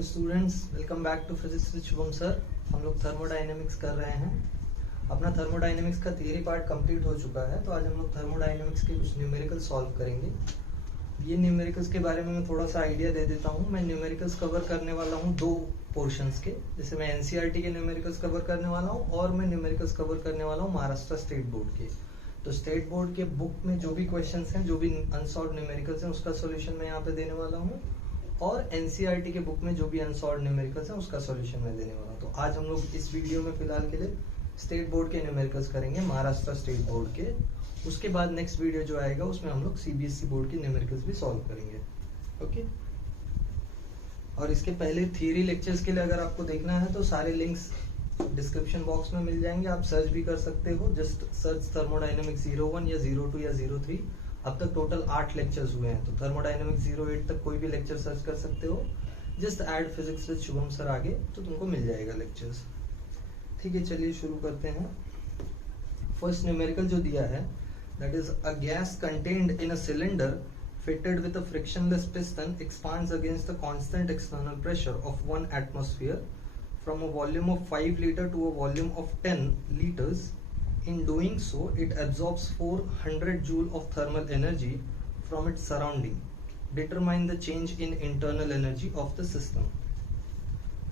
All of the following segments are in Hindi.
Hello students, welcome back to physics with Shubham sir. हम लोग थर्मोडायनेमिक्स कर रहे हैं। अपना थर्मोडायनेमिक्स का थियरी पार्ट कंप्लीट हो चुका है, तो आज हम लोग थर्मोडायनेमिक्स के कुछ न्यूमेरिकल सॉल्व करेंगे। ये न्यूमेरिकल्स के बारे में मैं थोड़ा सा आइडिया दे देता हूँ। मैं न्यूमेरिकल्स कवर करने वाला हूँ दो पोर्शंस के, जैसे मैं एनसीईआरटी के न्यूमेरिकल्स कवर करने वाला हूँ और मैं न्यूमेरिकल्स कवर करने वाला हूँ महाराष्ट्र स्टेट बोर्ड के। तो स्टेट बोर्ड के बुक में जो भी क्वेश्चंस हैं, जो भी अनसॉल्व्ड न्यूमेरिकल्स हैं, उसका सॉल्यूशन मैं यहाँ पे देने वाला हूँ, और एनसीईआरटी के बुक में जो भी अनसॉल्व्ड न्यूमेरिकल्स हैं उसका सॉल्यूशन मैं देने वाला हूँ। तो आज हम लोग इस वीडियो में फिलहाल के लिए स्टेट बोर्ड के न्यूमेरिकल्स करेंगे, महाराष्ट्र स्टेट बोर्ड के। उसके बाद नेक्स्ट वीडियो जो आएगा उसमें हम लोग सीबीएसई बोर्ड के न्यूमेरिकल्स भी सॉल्व करेंगे। ओके। और इसके पहले थियरी लेक्चर्स के लिए अगर आपको देखना है तो सारे लिंक्स डिस्क्रिप्शन बॉक्स में मिल जाएंगे, आप सर्च भी कर सकते हो। जस्ट सर्च थर्मोडायनेमिक्स 01 या 02 या 03। अब तक टोटल 8 लेक्चर्स हुए हैं, तो थर्मोडायनेमिक्स 08 तक कोई भी लेक्चर सर्च कर सकते हो। Just add physics with Shubham sir आगे तो तुमको मिल जाएगा लेक्चर्स। ठीक है, चलिए शुरू करते हैं। फर्स्ट न्यूमेरिकल जो दिया है, that is a gas contained in a cylinder fitted with a frictionless piston expands against a constant external pressure of 1 atmosphere from a volume of 5 liter to a volume of 10 liters. In doing so, it absorbs 400 joule of thermal energy from its surrounding. Determine the change in internal energy of the system.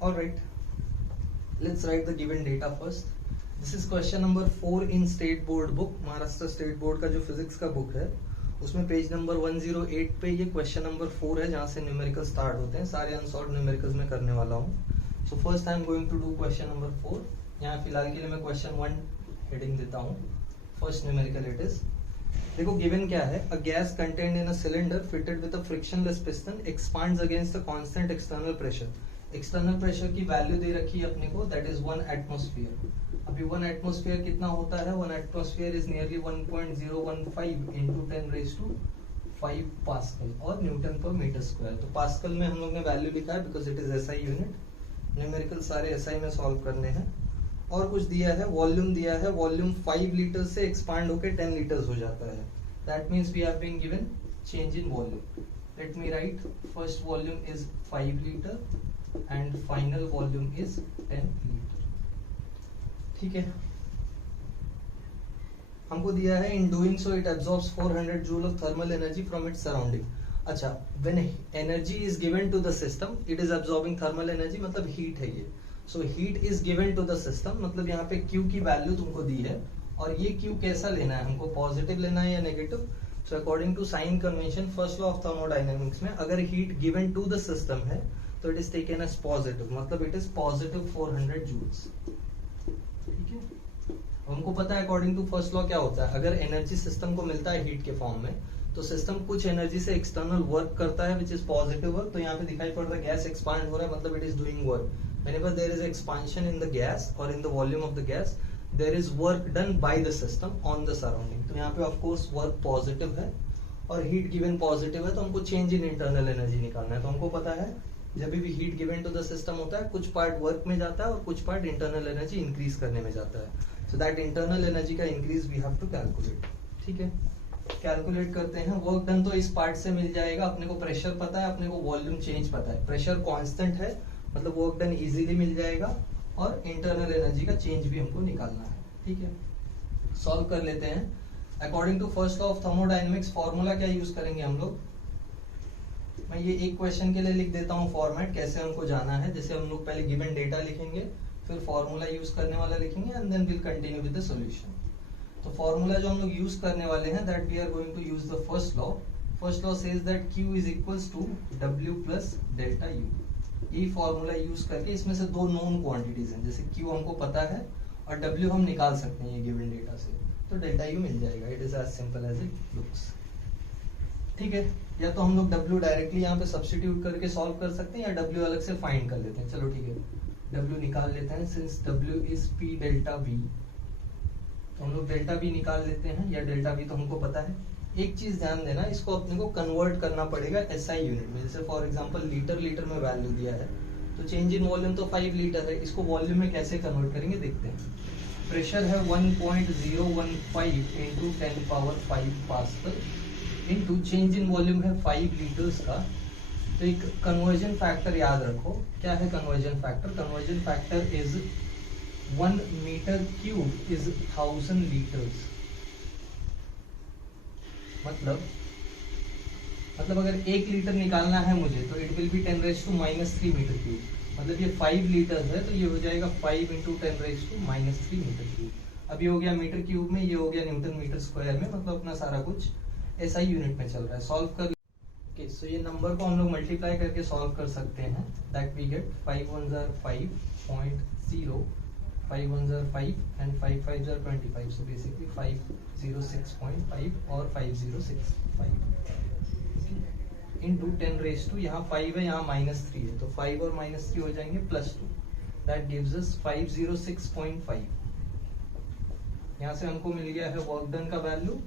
Alright, let's write the given data first. This is question number 4 in state board book. Maharashtra state board का जो फिजिक्स का बुक है उसमें पेज नंबर 108 पे ये क्वेश्चन नंबर 4 है, जहाँ से न्यूमेरिकल स्टार्ट होते हैं। सारे अनसॉल्व्ड न्यूमेरिकल्स में करने वाला हूँ। So first I am going to do question number 4। यहाँ फिलहाल के लिए मैं क्वेश्चन 1 हेडिंग देता हूँ। फर्स्ट न्यूमेरिकल इट इज, देखो गिवन क्या है, a gas contained in a cylinder fitted with a frictionless piston expands against a constant external pressure. External pressure की वैल्यू दे रखी है अपने को, दैट इज 1 एटमॉस्फेयर। अभी 1 एटमॉस्फेयर कितना होता है? 1 atmosphere is nearly 1.015 into 10⁵ pascal और न्यूटन पर मीटर स्क्वायर। तो पास्कल में हम लोग ने वैल्यू लिखा है because it is SI unit. Numerical सारे एसआई में सॉल्व करने हैं। और कुछ दिया है, वॉल्यूम दिया है, वॉल्यूम 5 लीटर से एक्सपांड होकर 10 लीटर्स हो जाता है। That means we have been given change in volume. Let me write, first volume is 5 litre and final volume is 10 litre. ठीक है, हमको दिया है in doing so it absorbs 400 joule of thermal energy from its surrounding. अच्छा, when energy is given to the system it is absorbing thermal energy, मतलब हीट है ये। So heat is given to the system, मतलब यहाँ पे Q की वैल्यू तुमको दी है, और ये Q कैसा लेना है हमको, पॉजिटिव लेना है या negative. So according to sign convention, first law of thermodynamics में, अगर heat given to the system है तो it is taken as positive, मतलब इट इज पॉजिटिव 400 जूल्स। ठीक है, हमको पता है अकॉर्डिंग टू फर्स्ट लॉ क्या होता है, अगर एनर्जी सिस्टम को मिलता है हीट के फॉर्म में तो सिस्टम कुछ एनर्जी से एक्सटर्नल वर्क करता है विच इज पॉजिटिव वर्क। तो यहाँ पे दिखाई पड़ रहा है गैस एक्सपांड हो रहा है, मतलब it is doing work. Whenever there is expansion in the gas और in the volume of the gas, there is work done by the system on the surrounding. तो यहाँ पे ऑफ कोर्स वर्क पॉजिटिव है और हीट गिवन पॉजिटिव है, तो हमको चेंज इन इंटरनल एनर्जी निकालना है। तो हमको पता है जब भी heat given to the system होता है, कुछ पार्ट वर्क में जाता है और कुछ पार्ट इंटरनल एनर्जी इंक्रीज करने में जाता है। सो दैट इंटरनल एनर्जी का increase we have to calculate. ठीक है, कैलकुलेट करते हैं। वर्क डन तो इस पार्ट से मिल जाएगा, अपने को प्रेशर पता है, अपने को वॉल्यूम चेंज पता है, प्रेशर कांस्टेंट है, मतलब वर्क डन इजीली मिल जाएगा, और इंटरनल एनर्जी का चेंज भी हमको निकालना है। ठीक है, सॉल्व कर लेते हैं। According to first law of thermodynamics formula क्या यूज करेंगे हम लोग, मैं ये एक क्वेश्चन के लिए लिख देता हूँ फॉर्मेट, कैसे हमको जाना है। जैसे हम लोग पहले गिवन डेटा लिखेंगे, फिर फॉर्मूला यूज करने वाला लिखेंगे, and then will continue with the solution. तो फॉर्मूला जो हम लोग यूज करने वाले हैं, that we are going to use the first law. First law says that Q is equals to W plus delta U। ये फॉर्मूला यूज करके इसमें से दो नोन क्वांटिटीज हैं, जैसे Q हमको पता है और W हम निकाल सकते हैं ये गिवन डेटा से, तो डेल्टा U मिल जाएगा। It is as simple as it looks. ठीक है, या तो हम लोग W डायरेक्टली यहाँ पे सब्स्टिट्यूट करके सॉल्व कर सकते हैं, या W अलग से फाइंड कर लेते हैं। चलो ठीक है, W निकाल लेते हैं, since W is P delta V, तो हम लोग डेल्टा V निकाल लेते हैं, या डेल्टा V तो हमको पता है। एक चीज ध्यान देना, इसको अपने को कन्वर्ट करना पड़ेगा SI यूनिट में। जैसे फॉर एग्जांपल लीटर में वैल्यू दिया है, तो चेंज इन वॉल्यूम तो 5 लीटर है, इसको वॉल्यूम में कैसे कन्वर्ट करेंगे देखते हैं। प्रेशर है 1.015 into 10⁵ pascal, into change in volume है 5 लीटर्स का, तो एक कन्वर्जन फैक्टर याद रखो, क्या है conversion factor? Conversion factor is 1 metre cube is 1000 litres. मतलब अगर 1 लीटर निकालना है मुझे तो it will be 10⁻³ metre cube. मतलब ये 5 लीटर है तो ये हो जाएगा 5 × 10⁻³ मीटर क्यूब। अब ये हो गया मीटर क्यूब में, ये हो गया न्यूटन मीटर स्क्वायर में, मतलब अपना सारा कुछ एसआई यूनिट में चल रहा है। सॉल्व कर ओके, सो ये नंबर को हम लोग मल्टीप्लाई करके सॉल्व कर सकते हैं। That we get 5 1s are 5.0, 5 1s are 5 and 5 5s are 25, so basically 506.5 और 5065 into 10⁻, यहाँ 5 है, यहाँ -3 है, तो 5 और -3 हो जाएंगे +2, दैट गिव्स अस 506.5। यहाँ से हमको मिल गया है वर्क डन का वैल्यू,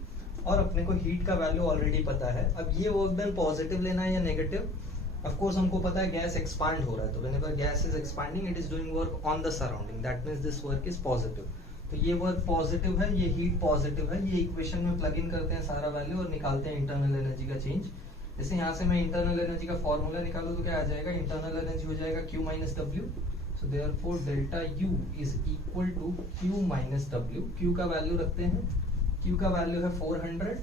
और अपने को हीट का वैल्यू ऑलरेडी पता है। अब ये वर्क डन पॉजिटिव लेना है या नेगेटिव? ऑफ कोर्स हमको पता है गैस एक्सपांड हो रहा है, तो whenever gas is expanding it is doing work on the surrounding, that means this work is positive. तो ये वर्क पॉजिटिव है, ये हीट पॉजिटिव है। ये इक्वेशन में प्लग इन करते हैं सारा वैल्यू और निकालते हैं इंटरनल एनर्जी का चेंज। जैसे यहाँ से मैं इंटरनल एनर्जी का फॉर्मूला निकालूं तो क्या आ जाएगा? इंटरनल एनर्जी हो जाएगा Q - W, so therefore delta U is equal to Q - W। Q का वैल्यू रखते हैं, Q का वैल्यू है 400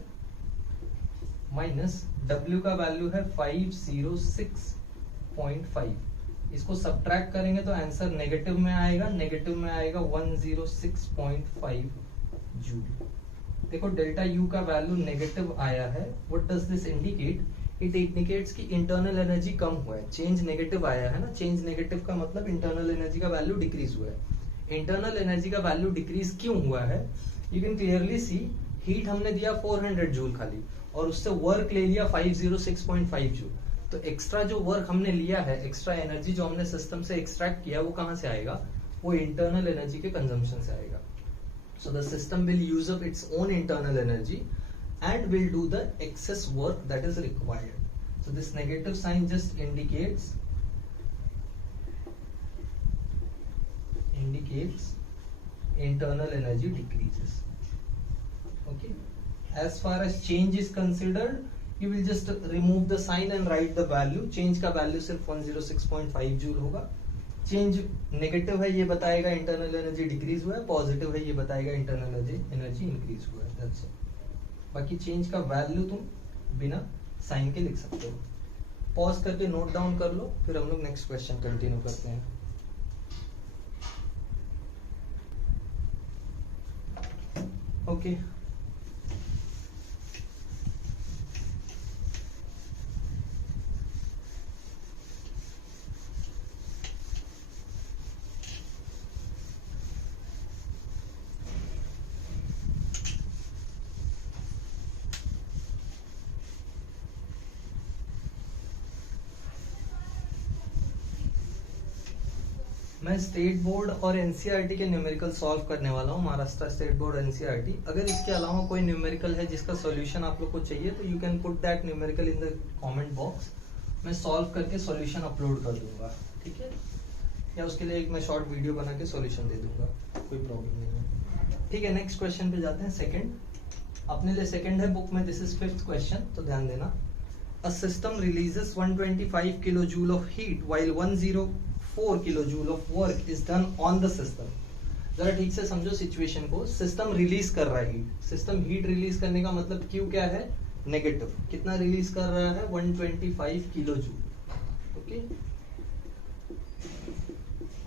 माइनस W का वैल्यू है 506.5। इसको सब्ट्रैक्ट करेंगे तो आंसर नेगेटिव में आएगा, नेगेटिव में आएगा 106.5 जूल। देखो डेल्टा U का वैल्यू नेगेटिव आया है, what does this indicate? It indicates कि इंटरनल एनर्जी कम हुआ है। चेंज नेगेटिव आया है ना, चेंज नेगेटिव का मतलब इंटरनल एनर्जी का वैल्यू डिक्रीज हुआ है। इंटरनल एनर्जी का वैल्यू डिक्रीज क्यों हुआ है? You can clearly see, heat हमने दिया 400 जूल खाली, और उससे वर्क ले लिया 506.5 जूल। तो एक्स्ट्रा जो वर्क हमने लिया है, एक्स्ट्रा एनर्जी जो हमने सिस्टम से एक्सट्रैक्ट किया, वो कहां से आएगा? वो इंटरनल एनर्जी के कंजम्पशन से आएगा। So the system will use up its own internal energy and will do the excess work that is required. So this negative sign just indicates internal energy decreases. Okay. As far as change is considered, you will just remove the sign and write the value. Change का value सिर्फ 106.5 जूल होगा। चेंज नेगेटिव है, ये बताएगा इंटरनल एनर्जी डिक्रीज हुआ है। पॉजिटिव है, ये बताएगा इंटरनल एनर्जी इंक्रीज हुआ है। That's it. बाकी चेंज का वैल्यू तुम बिना साइन के लिख सकते हो। पॉज करके नोट डाउन कर लो, फिर हम लोग नेक्स्ट क्वेश्चन कंटिन्यू करते हैं। ओके मैं स्टेट बोर्ड और एनसीईआरटी के न्यूमेरिकल सॉल्व करने वाला हूँ, महाराष्ट्र स्टेट बोर्ड एनसीईआरटी। अगर इसके अलावा कोई न्यूमेरिकल है जिसका सॉल्यूशन आप लोग को चाहिए तो you can put that numerical in the comment box. मैं सॉल्व करके सॉल्यूशन अपलोड कर दूंगा, ठीक है? या उसके लिए एक मैं शॉर्ट वीडियो बना के सॉल्यूशन दे दूंगा, कोई प्रॉब्लम नहीं है। ठीक है, नेक्स्ट क्वेश्चन पे जाते हैं। सेकंड अपने लिए सेकंड है बुक में, दिस इज 5th क्वेश्चन, तो ध्यान देना। A system releases 125 kilo joule of heat while 104 kilo joule of work is done on the system. जरा ठीक से समझो सिचुएशन को। सिस्टम रिलीज कर रहा है हीट, सिस्टम हीट रिलीज करने का मतलब क्यू क्या है? नेगेटिव। कितना रिलीज कर रहा है? 125 kilo joule. Okay,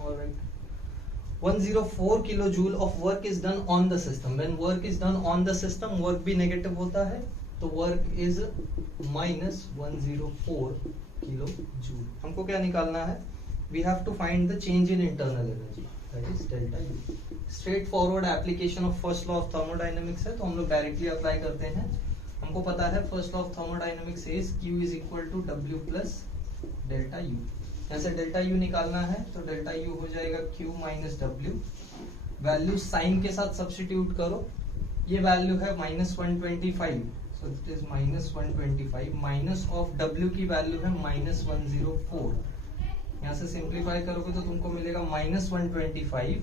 alright. 104 kilo joule of work is done on the system. When work is done on the system, work भी नेगेटिव होता है, तो वर्क इज -104 किलो जूल। हमको क्या निकालना है? We have to find the change in internal energy, that is delta U. Straightforward application of first law of thermodynamics है, तो हम लोग डायरेक्टली अप्लाई करते हैं। हमको पता है first law of thermodynamics is Q is equal to W plus delta U। यहाँ से डेल्टा U निकालना है, तो डेल्टा U हो जाएगा Q minus W। Value sign के साथ सब्स्टिट्यूट करो। ये वैल्यू है -125, so it is -125 minus of W की वैल्यू है -104। यहाँ से सिंप्लीफाई करोगे तो तुमको मिलेगा -125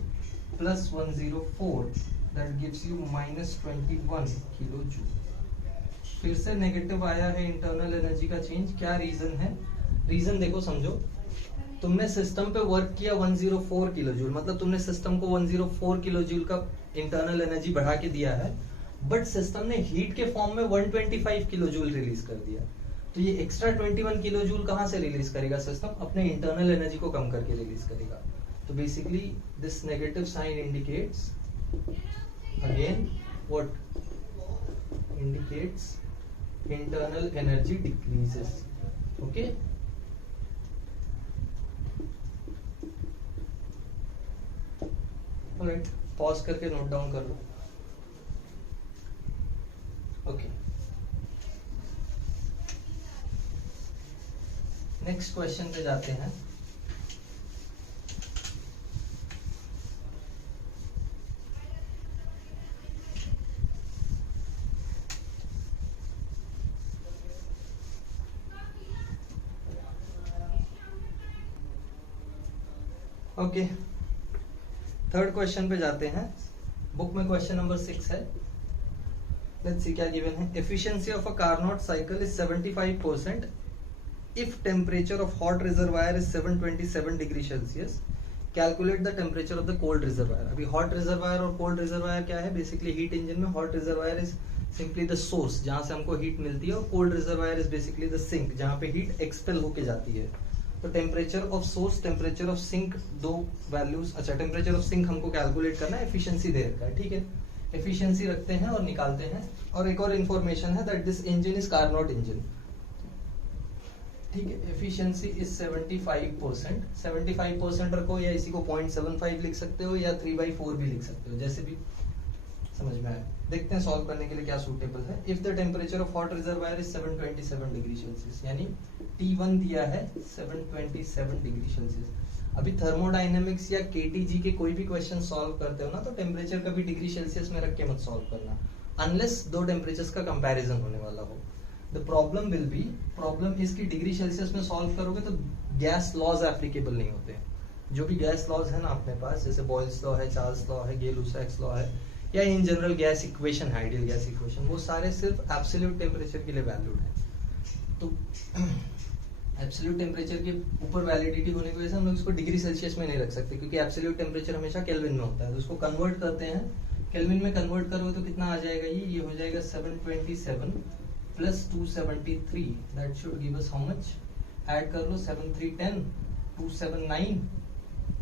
plus 104, that gives you -21 kilo joule. फिर से नेगेटिव आया है इंटरनल एनर्जी का चेंज। क्या रीजन है? रीजन देखो समझो, तुमने सिस्टम पे वर्क किया 104 किलो जूल, मतलब तुमने सिस्टम को 104 किलो जूल का इंटरनल एनर्जी बढ़ा के दिया है, बट सिस्टम ने हीट के फॉर्म में 125 किलो जूल रिलीज कर दिया। तो ये एक्स्ट्रा 21 किलो जूल कहां से रिलीज करेगा सिस्टम? अपने इंटरनल एनर्जी को कम करके रिलीज करेगा। तो basically this negative sign indicates again what? Indicates internal energy decreases. Okay, alright, pause करके नोट डाउन कर लो। ओके, नेक्स्ट क्वेश्चन पे जाते हैं। ओके, थर्ड क्वेश्चन पे जाते हैं। बुक में क्वेश्चन नंबर 6 है। लेट्स सी क्या गिवन है। Efficiency of a Carnot cycle is 75% if temperature of hot reservoir is 727 degree Celsius. Calculate the temperature of the cold reservoir. अभी हॉट रिजर्वायर और कोल्ड रिजर्वायर क्या है? बेसिकली हीट इंजन में hot reservoir is simply the source जहां से हमको हीट मिलती है, और cold reservoir is basically the sink जहां पे हीट एक्सपेल होके जाती है। तो temperature of source, temperature of sink, दो वैल्यूज। अच्छा, टेम्परेचर ऑफ सिंक हमको कैलकुलेट करना है, एफिशिएंसी दे रखा है, ठीक है। एफिशिएंसी रखते हैं और निकालते हैं। और एक और इन्फॉर्मेशन है that this engine is Carnot engine, ठीक है। Efficiency is 75%। 75% रखो, या इसी को 0.75 लिख सकते हो, या 3/4 भी लिख सकते हो, जैसे भी समझ में आए। देखते हैं सॉल्व करने के लिए क्या सूटेबल है। If the temperature of hot reservoir is 727 degree Celsius, यानी T1 दिया है 727 डिग्री सेल्सियस। अभी थर्मोडायनेमिक्स या केटीजी के कोई भी क्वेश्चन सॉल्व करते हो ना, तो टेम्परेचर कभी डिग्री सेल्सियस में रख के मत सॉल्व करना, अनलेस दो टेम्परेचर्स का कंपैरिजन होने वाला हो। The problem will be, problem इसकी डिग्री सेल्सियस में सॉल्व करोगे तो गैस लॉज एप्लीकेबल नहीं होते। जो भी गैस लॉज है ना अपने पास, जैसे बॉयल्स लॉ है, चार्ल्स लॉ है, गेल-लुसाक्स लॉ है, या इन जनरल गैस इक्वेशन है, आइडियल गैस इक्वेशन, वो सारे सिर्फ एब्सोल्यूट टेम्परेचर के लिए वैलिड है। तो एब्सोल्यूट टेम्परेचर के ऊपर वैलिडिटी होने की वजह से हम लोग इसको डिग्री सेल्सियस में नहीं रख सकते, क्योंकि एब्सोल्यूट टेम्परेचर हमेशा केल्विन में होता है। तो उसको कन्वर्ट करते हैं, केल्विन में कन्वर्ट करोगे तो कितना आ जाएगा? ये हो जाएगा 727 plus 273, that should give us how much? Add कर लो, 7 3 10, 279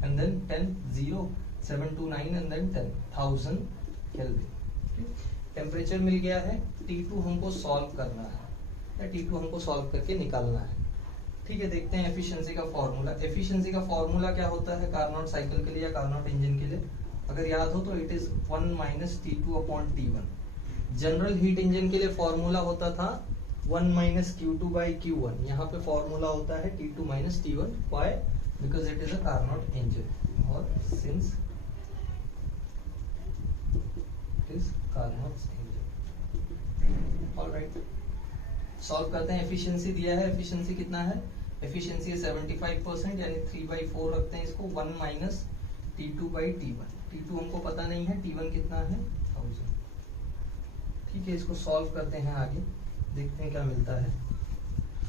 and then 10 0, 729 and then 10, 1000 kelvin. Temperature मिल गया है, T2 हमको सॉल्व करना है, या T2 हमको सॉल्व करके निकालना है, ठीक है। देखते हैं एफिशिएंसी का फॉर्मूला। एफिशिएंसी का फॉर्मूला क्या होता है कार्नोट साइकिल के लिए या कार्नोट इंजन के लिए? अगर याद हो तो it is 1 minus T2 upon T1। General heat engine के लिए फॉर्मूला होता था 1 माइनस Q2 बाई Q1। यहाँ पे फॉर्मूला होता है T2 minus T1। Why? Because it is a Carnot engine, और since it is Carnot engine. Alright, solve करते हैं। एफिशिएंसी दिया है, एफिशिएंसी कितना है? एफिशिएंसी है 75%, यानी 3/4 रखते हैं इसको, 1 minus T2 by T1। T2 हमको पता नहीं है, T1 कितना है? 1000, ठीक है। इसको सॉल्व करते हैं आगे, देखते हैं क्या मिलता है।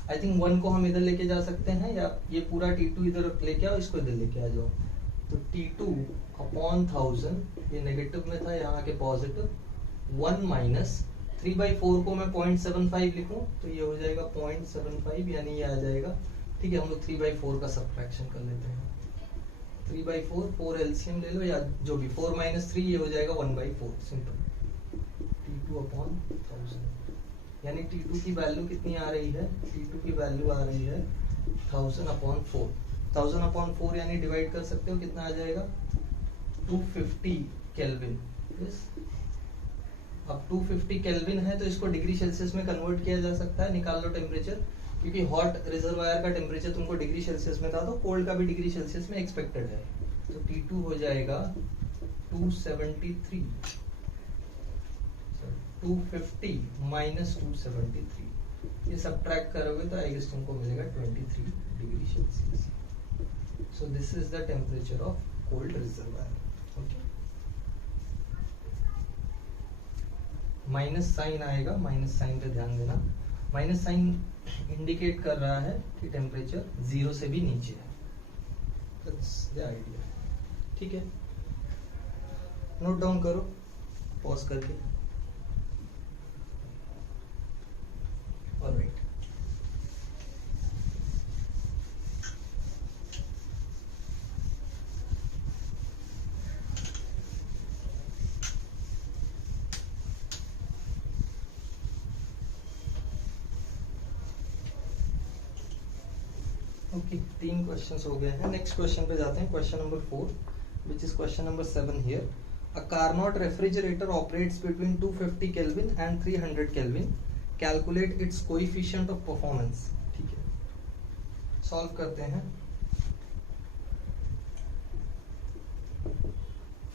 आई थिंक 1 को हम इधर लेके जा सकते हैं, या ये पूरा T2 इधर लेके आओ, इसको इधर लेके आ जाओ। तो T2 अपॉन 1000, ये नेगेटिव में था, यहाँ के पॉजिटिव, 1 माइनस 3/4 को मैं 0.75 लिखूं तो ये हो जाएगा 0.75, यानी ये आ जाएगा, ठीक है। हम लोग 3/4 का सब्ट्रैक्शन कर लेते हैं। 3/4, 4 एलसीएम ले लो, या जो भी, 4 माइनस 3 ये हो जाएगा 1/4, सिंपल। T2 अपॉन 1000, यानी T2 की वैल्यू कितनी आ रही है? T2 की वैल्यू आ रही है 1000 अपॉन 4। 1000 अपॉन 4 यानी डिवाइड कर सकते हो, कितना आ जाएगा? 250 केल्विन। अब 250 केल्विन है, तो इसको डिग्री सेल्सियस में कन्वर्ट किया जा सकता है। निकाल लो टेम्परेचर, क्योंकि हॉट रिजर्वायर का टेम्परेचर तुमको डिग्री सेल्सियस में था, तो कोल्ड का भी डिग्री सेल्सियस में एक्सपेक्टेड है। तो T2 हो जाएगा 273, 250 माइनस 273, ये सब्ट्रैक्ट करोगे तो आई गेस तुमको मिलेगा 23 degree Celsius. So this is the temperature of cold reservoir. Okay, minus sign आएगा, माइनस साइन पे ध्यान देना। माइनस साइन इंडिकेट कर रहा है कि टेम्परेचर 0 से भी नीचे है। That's the idea. ठीक है, नोट डाउन करो पॉज करके। ऑलराइट, ओके, 3 क्वेश्चंस हो गए हैं। नेक्स्ट क्वेश्चन पे जाते हैं, question number 4 which is question number 7 here. A Carnot refrigerator operates between 250 Kelvin and 300 Kelvin. Calculate its coefficient of performance. ठीक है, सॉल्व करते हैं।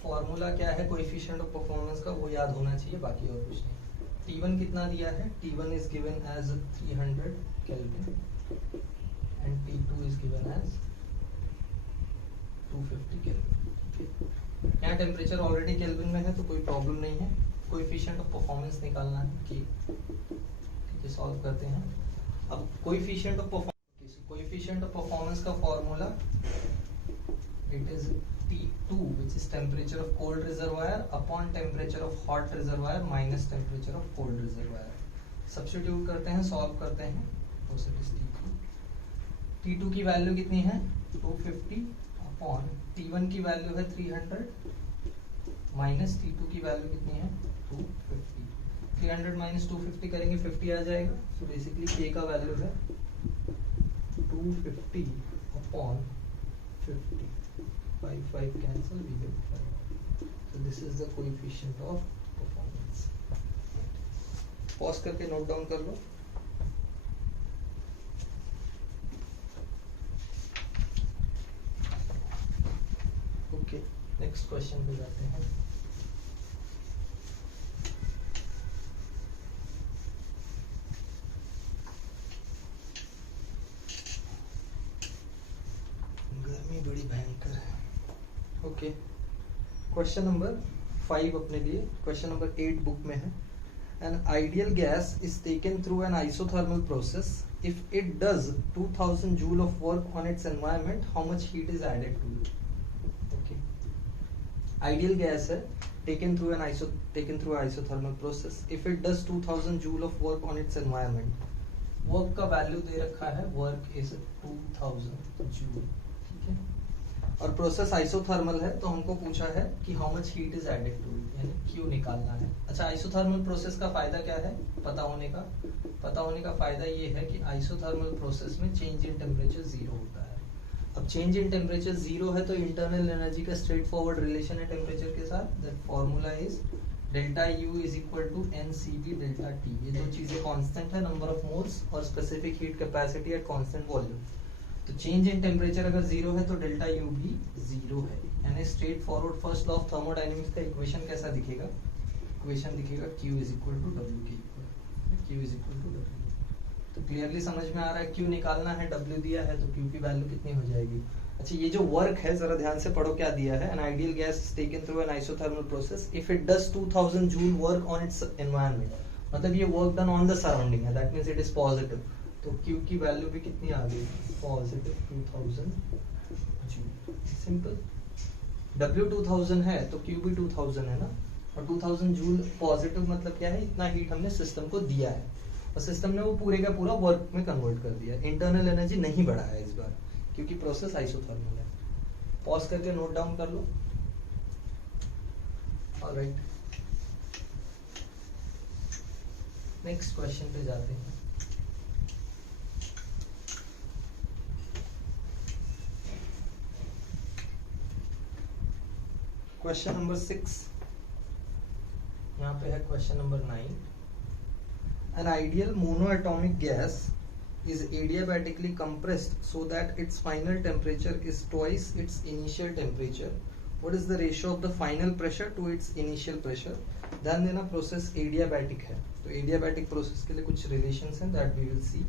फॉर्मूला क्या है कोएफिशिएंट ऑफ परफॉर्मेंस का, वो याद होना चाहिए, बाकी और कुछ नहीं। T1 कितना दिया है, T1 is given as 300 Kelvin and T2 is given as 250 Kelvin। यहाँ टेम्परेचर ऑलरेडी केल्विन में है तो कोई प्रॉब्लम नहीं है, कोएफिशिएंट ऑफ परफॉर्मेंस निकालना है। ठीक है, सॉल्व करते हैं। अब कोएफिशिएंट ऑफ परफॉर्मेंस का formula it is T2 which is temperature of cold reservoir upon temperature of hot reservoir minus temperature of cold reservoir। Substitute करते हैं, सॉल्व करते हैं, तो इट इज T2 की वैल्यू कितनी है 250 अपॉन T1 की वैल्यू है 300 माइनस T2 की वैल्यू कितनी है 250। 300 माइनस 250 करेंगे 50 आ जाएगा। सो बेसिकली K का वैल्यू है 250 upon 50। 5 cancel, we get 5। So this is the coefficient of performance. Pause करके नोट डाउन कर लो। ओके, नेक्स्ट क्वेश्चन पे जाते हैं। गर्मी बड़ी भयंकर है। ओके, क्वेश्चन नंबर 5 अपने लिए, क्वेश्चन नंबर 8 बुक में है। An ideal gas is taken through an isothermal process. If it does 2000 joule of work on its environment, how much heat is added to it? Okay. Ideal gas है, taken through isothermal process. If it does 2000 joule of work on its environment, work का वैल्यू दे रखा है, work is 2000 joule। ठीक है, और प्रोसेस आइसोथर्मल है तो हमको पूछा है कि how much heat is added to it, यानी क्यू निकालना है। अच्छा, आइसोथर्मल प्रोसेस का फायदा क्या है पता होने का फायदा ये है कि आइसोथर्मल प्रोसेस में चेंज इन टेम्परेचर 0 होता है। अब चेंज इन टेम्परेचर 0 है तो इंटरनल एनर्जी का स्ट्रेट फॉरवर्ड रिलेशन है टेम्परेचर के साथ। That formula is delta U is equal to NCB delta T. ये दो चीजें कांस्टेंट है, नंबर ऑफ मोल्स और specific heat capacity at constant volume. तो चेंज इन टेम्परेचर अगर 0 है तो डेल्टा यू भी 0 है, यानी straightforward first law of thermodynamics का इक्वेशन कैसा दिखेगा, इक्वेशन दिखेगा Q is equal to W के equal, Q is equal to W। तो क्लियरली समझ में आ रहा है Q निकालना है, W दिया है तो Q की वैल्यू कितनी हो जाएगी। अच्छा, ये जो वर्क है जरा ध्यान से पढ़ो क्या दिया है। An ideal gas is taken through an isothermal process if it does 2000 joule work on its environment, मतलब ये work done on the surrounding है, that means it is positive. तो Q की वैल्यू भी कितनी आ गई, पॉजिटिव 2000 जूल। सिंपल, W 2000 है तो Q भी 2000 है ना, और 2000 जूल पॉजिटिव मतलब क्या है, इतना हीट हमने सिस्टम को दिया है और सिस्टम ने वो पूरे का पूरा वर्क में कन्वर्ट कर दिया। इंटरनल एनर्जी नहीं बढ़ा है इस बार क्योंकि प्रोसेस आइसोथर्मल है। पॉज करके नोट डाउन कर लो। ऑलराइट, नेक्स्ट क्वेश्चन पे जाते हैं। क्वेश्चन नंबर 6, यहाँ पे है question number 9। An ideal monoatomic gas is adiabatically compressed so that its final temperature is twice its initial temperature. What is the ratio of the final pressure to its initial pressure? ध्यान देना, प्रोसेस एडियाबैटिक है तो एडियाबैटिक प्रोसेस के लिए कुछ रिलेशंस हैं that we will see.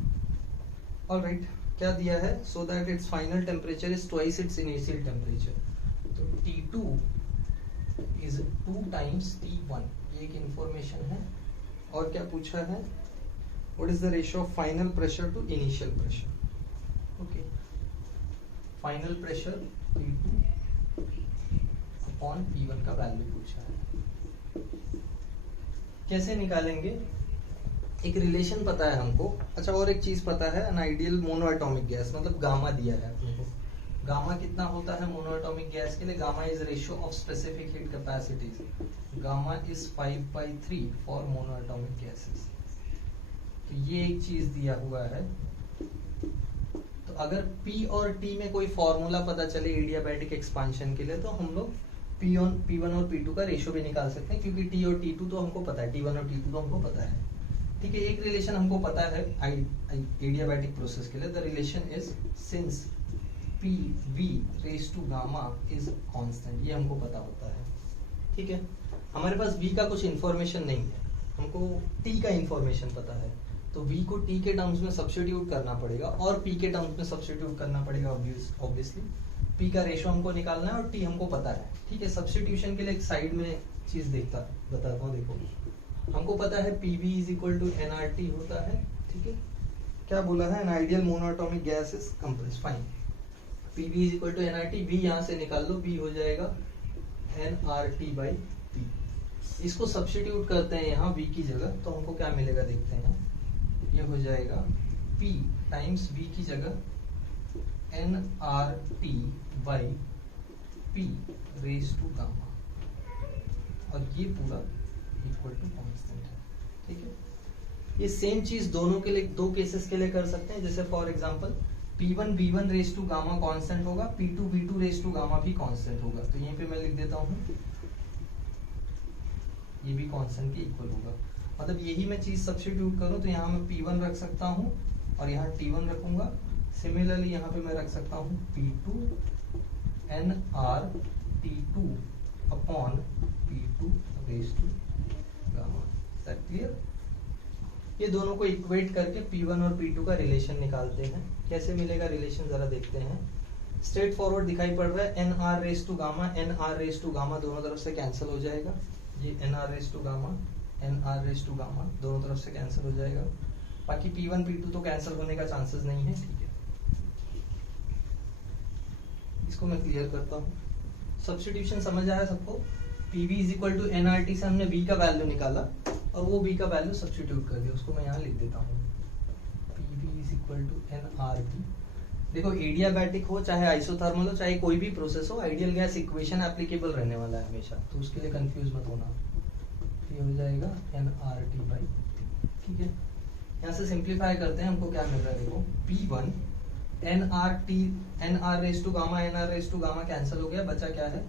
Alright, क्या दिया है, so that its final temperature is twice its initial temperature। तो T2 is 2 times T1, ये एक इंफॉर्मेशन है। और क्या पूछा है, what is the ratio of final pressure to initial pressure. Okay, final pressure P2 upon P1 का वैल्यू पूछा है. कैसे निकालेंगे? एक रिलेशन पता है हमको. अच्छा, और एक चीज पता है, एन आइडियल मोनोएटॉमिक गैस मतलब गामा दिया है अपने को. गामा कितना होता है मोनोएटॉमिक गैस के लिए? Gamma is ratio of specific heat capacities. Gamma is 5/3 for monoatomic gases. तो ये एक चीज दिया हुआ है. तो अगर P और T में कोई फॉर्मूला पता चले एडियाबैटिक एक्सपांशन के लिए, तो हम लोग P1 और P2 का रेशियो भी निकाल सकते हैं, क्योंकि T और T2 तो हमको पता है, T1 और T2 तो हमको पता है. ठीक है, एक रिलेशन हमको पता है एडियाबैटिक प्रोसेस के लिए. The relation is since PV raise to gamma is constant. ये हमको पता होता है. ठीक है, हमारे पास V का कुछ इंफॉर्मेशन नहीं है, हमको T का इंफॉर्मेशन पता है. तो V को T के टर्म्स में सब्स्टिट्यूट करना पड़ेगा और P के टर्म्स में सब्स्टिट्यूट करना पड़ेगा. ऑब्वियसली P का रेशियो हमको निकालना है और T हमको पता है. ठीक है, सब्स्टिट्यूशन के लिए एक साइड में चीज बताता हूँ. देखो, हमको पता है PV is equal to nRT होता है. ठीक है, क्या बोला है? An ideal monoatomic gas is compressed. Fine, PV is equal to nRT. V यहाँ से निकाल लो, V हो जाएगा nRT/P. इसको सब्स्टिट्यूट करते हैं यहाँ V की जगह, तो हमको क्या मिलेगा देखते हैं. ये हो जाएगा P टाइम्स V की जगह nRT/P रेज टू गामा, और ये पूरा इक्वल टू कांस्टेंट है. ठीक है, ये सेम चीज दोनों के लिए, दो केसेस के लिए कर सकते हैं. जैसे for example P1 V1 raise to gamma constant होगा, P2 V2 raise to gamma भी कांस्टेंट होगा. तो यहीं पे मैं लिख देता हूँ, ये भी कांस्टेंट के इक्वल होगा. मतलब यही मैं चीज सब्स्टिट्यूट करूं तो यहाँ मैं P1 रख सकता हूँ और यहाँ T1 रखूंगा. सिमिलरली यहाँ पे मैं रख सकता हूँ P2 nRT2 upon P2 raise to gamma. That clear? ये दोनों को इक्वेट करके P1 और P2 का रिलेशन निकालते हैं. कैसे मिलेगा रिलेशन जरा देखते हैं. स्ट्रेट फॉरवर्ड दिखाई पड़ रहा है. nR raise to gamma, nR raise to gamma दोनों तरफ से कैंसिल हो जाएगा. ये nR raise to gamma, nR raise to gamma दोनों तरफ से कैंसिल हो जाएगा. बाकी P1 P2 तो कैंसिल होने का चांसेस नहीं है. ठीक है, इसको मैं क्लियर करता हूँ. सब्स्टिट्यूशन समझ आया सबको? PV is equal to nRT से हमने V का वैल्यू निकाला और वो V का वैल्यू सब्स्टिट्यूट कर दिया. उसको मैं यहाँ लिख देता हूँ, PV is equal to nRT. देखो, एडियाबैटिक हो चाहे आइसोथर्मल हो चाहे कोई भी प्रोसेस हो, आइडियल गैस इक्वेशन एप्लीकेबल रहने वाला है हमेशा. तो उसके लिए कंफ्यूज मत होना. ये हो जाएगा nRT/P. ठीक है, यहाँ से सिंप्लीफाई करते हैं. हमको क्या मिल रहा है देखो, P1 nR raise to gamma, nR raise to gamma cancel हो गया. बचा क्या है?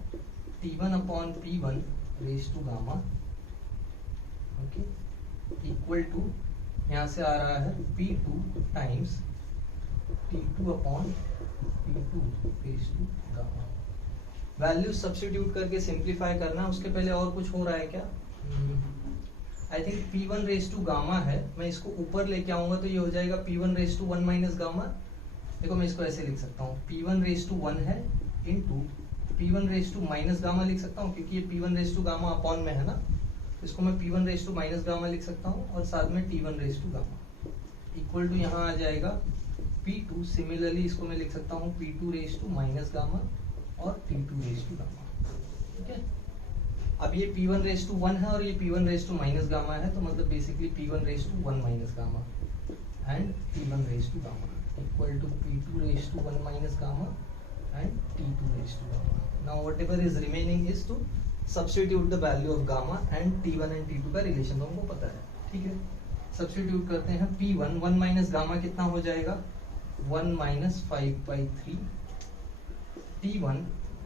T1 अपॉन P1 raise to gamma. Okay, equal to यहाँ से आ रहा है P2 टाइम्स T2 अपॉन P2 raise to gamma. Value substitute करके सिंप्लीफाई करना. उसके पहले और कुछ हो रहा है क्या? I think P1 raise to gamma है. मैं इसको ऊपर लेके आऊंगा तो ये हो जाएगा P1 raise to 1 minus gamma. देखो, मैं इसको ऐसे लिख सकता हूँ, P1 रेज टू 1 है into P1 raise to minus gamma लिख सकता हूँ, क्योंकि ये P1 raise to gamma upon में है ना. तो इसको मैं P1 raise to minus gamma लिख सकता हूँ और साथ में T1 raise to gamma equal to यहाँ आ जाएगा P2. सिमिलरली इसको मैं लिख सकता हूँ P2 raise to minus gamma और T2 रेज टू गामा. ठीक है, अब ये P1 रेज टू 1 है और ये P1 raise to minus gamma है. तो मतलब basically P1 raise to 1 minus gamma and T1 raise to gamma equal to P2 raise to 1 minus gamma and T2 raised to gamma. Now whatever is remaining is to substitute the value of gamma and T1 and T2 का रिलेशन तो हमको पता है. ठीक है, सब्स्टिट्यूट करते हैं. P1 1 माइनस गामा कितना हो जाएगा? 1 माइनस 5/3. T1